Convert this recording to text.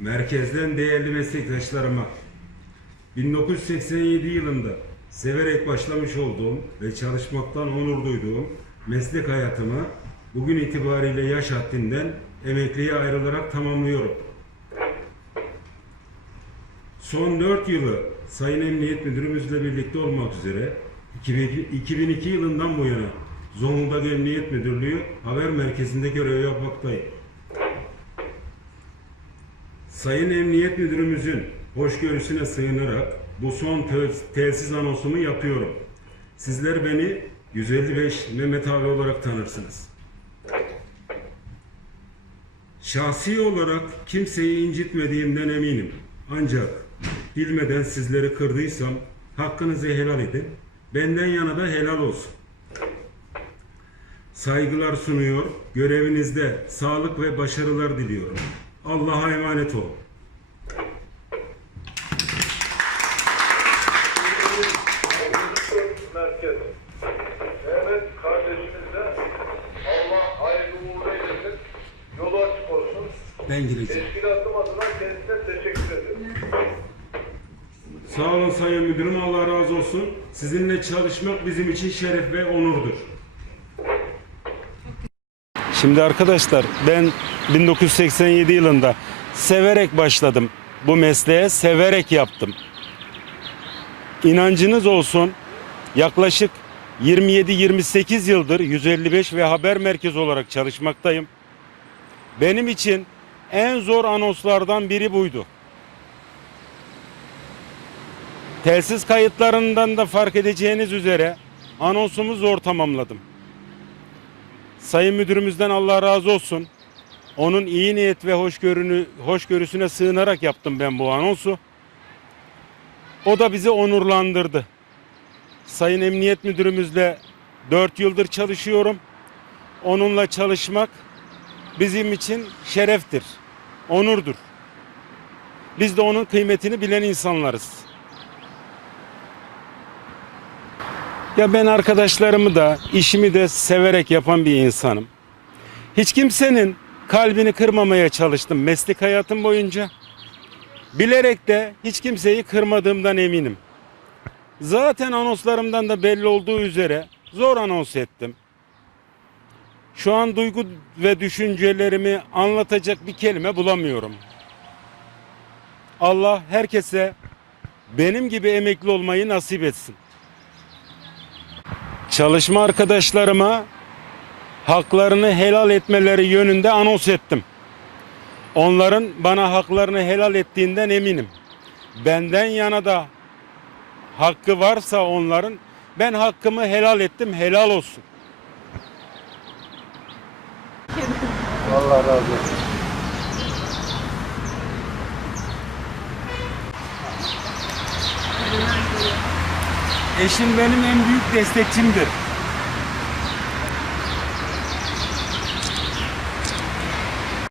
Merkezden değerli meslektaşlarıma 1987 yılında severek başlamış olduğum ve çalışmaktan onur duyduğum meslek hayatımı bugün itibariyle yaş haddinden emekliye ayrılarak tamamlıyorum. Son 4 yılı Sayın Emniyet Müdürümüzle birlikte olmak üzere 2002 yılından bu yana Zonguldak Emniyet Müdürlüğü haber merkezinde görev yapmaktayım. Sayın Emniyet Müdürümüzün hoşgörüsüne sığınarak bu son te- telsiz anonsumu yapıyorum. Sizler beni 155 Mehmet abi olarak tanırsınız. Şahsi olarak kimseyi incitmediğimden eminim. Ancak bilmeden sizleri kırdıysam hakkınızı helal edin. Benden yana da helal olsun. Saygılar sunuyor. Görevinizde sağlık ve başarılar diliyorum. Allah'a emanet olun. merkez. Mehmet kardeşimiz de Allah hayırlı uğurlu eylesin. Yolu açık olsun. Ben gireceğim. Teşkilatım adına kendisine teşekkür ederim. Sağ olun Sayın Müdürüm. Allah razı olsun. Sizinle çalışmak bizim için şeref ve onurdur. Şimdi arkadaşlar ben 1987 yılında severek başladım. Bu mesleğe severek yaptım. İnancınız olsun yaklaşık 27-28 yıldır 155 ve haber merkezi olarak çalışmaktayım. Benim için en zor anonslardan biri buydu. Telsiz kayıtlarından da fark edeceğiniz üzere anonsumu zor tamamladım. Sayın müdürümüzden Allah razı olsun. Onun iyi niyet ve hoşgörünü, hoşgörüsüne sığınarak yaptım ben bu anonsu. O da bizi onurlandırdı. Sayın Emniyet Müdürümüzle 4 yıldır çalışıyorum. Onunla çalışmak bizim için şereftir, onurdur. Biz de onun kıymetini bilen insanlarız. Ya ben arkadaşlarımı da işimi de severek yapan bir insanım. Hiç kimsenin kalbini kırmamaya çalıştım meslek hayatım boyunca. Bilerek de hiç kimseyi kırmadığımdan eminim. Zaten anonslarımdan da belli olduğu üzere zor anons ettim. Şu an duygu ve düşüncelerimi anlatacak bir kelime bulamıyorum. Allah herkese benim gibi emekli olmayı nasip etsin. Çalışma arkadaşlarıma haklarını helal etmeleri yönünde anons ettim. Onların bana haklarını helal ettiğinden eminim. Benden yana da hakkı varsa onların ben hakkımı helal ettim helal olsun. Allah razı olsun. Eşim benim en büyük destekçimdir.